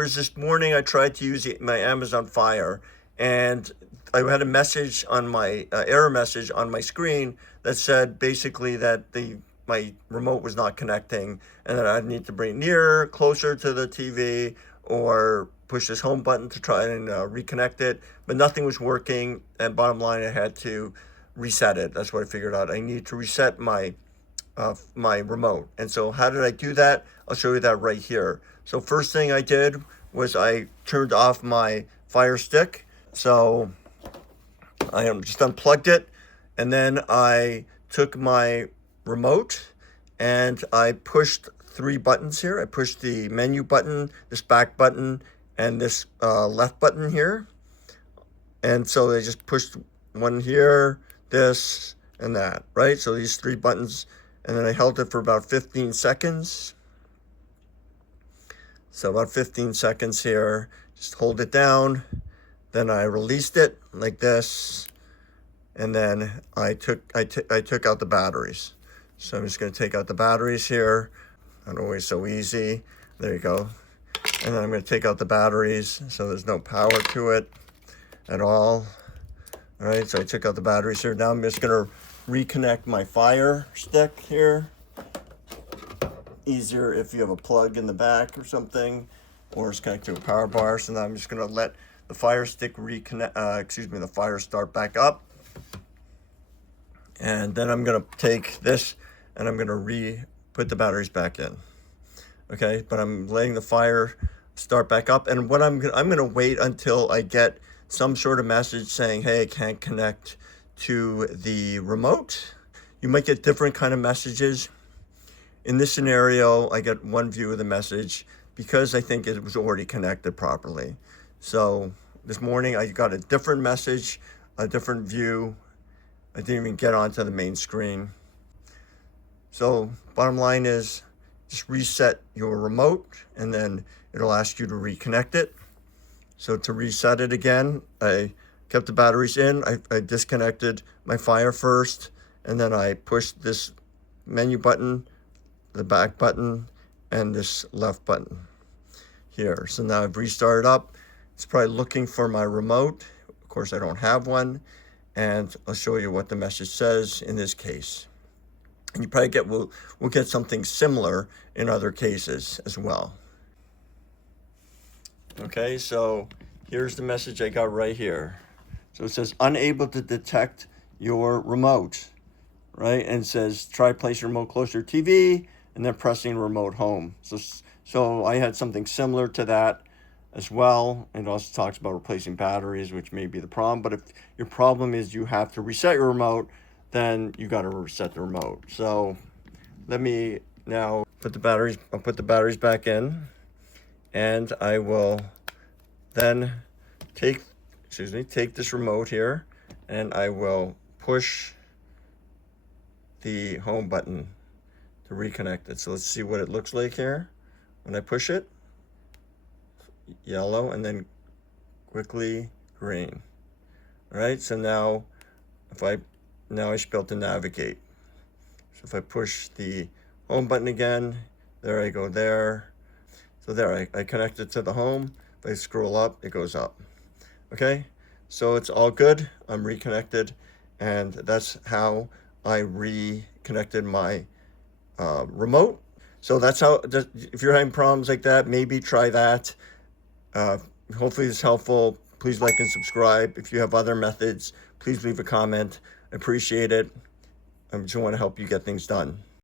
This morning I tried to use my Amazon Fire, and I had a message on my error message on my screen that said basically that my remote was not connecting and that I need to bring it nearer, closer to the TV, or push this home button to try and reconnect it, but nothing was working. And bottom line, I had to reset it. That's what I figured out. I need to reset my remote. And so how did I do that? I'll show you that right here. So first thing I did was I turned off my Fire Stick. So I just unplugged it, and then I took my remote and I pushed three buttons here. I pushed the menu button, this back button, and this left button here. And so I just pushed one here, this, and that, right? So these three buttons, and then I held it for about 15 seconds. So about 15 seconds here, just hold it down. Then I released it like this, and then I took out the batteries. So I'm just going to take out the batteries here. Not always so easy. There you go. And then I'm going to take out the batteries, so there's no power to it at all. All right, so I took out the batteries here. Now I'm just going to reconnect my Fire Stick here. Easier if you have a plug in the back or something, or it's connected to a power bar. So now I'm just going to let the Fire Stick the Fire start back up. And then I'm going to take this and I'm going to put the batteries back in. Okay, but I'm letting the Fire start back up. And what I'm going to wait until I get some sort of message saying, hey, I can't connect to the remote. You might get different kind of messages. In this scenario, I get one view of the message because I think it was already connected properly. So this morning I got a different message, a different view. I didn't even get onto the main screen. So bottom line is just reset your remote, and then it'll ask you to reconnect it. So to reset it again, I kept the batteries in. I disconnected my Fire first, and then I pushed this menu button, the back button, and this left button here. So now I've restarted up. It's probably looking for my remote. Of course, I don't have one. And I'll show you what the message says in this case. And you probably we'll get something similar in other cases as well. Okay, so here's the message I got right here. So it says, unable to detect your remote, right? And it says, try placing remote closer to TV, and then pressing remote home. So I had something similar to that as well. It also talks about replacing batteries, which may be the problem. But if your problem is you have to reset your remote, then you got to reset the remote. So let me now put the batteries back in, and I will then take this remote here, and I will push the home button to reconnect it. So let's see what it looks like here. When I push it, yellow, and then quickly green. All right, so now I should be able to navigate. So if I push the home button again, there I go there. So there, I connect it to the home. If I scroll up, it goes up. Okay, so it's all good. I'm reconnected, and that's how I reconnected my remote. So that's how, if you're having problems like that, maybe try that. Hopefully it's helpful. Please like and subscribe. If you have other methods, please leave a comment. I appreciate it. I just want to help you get things done.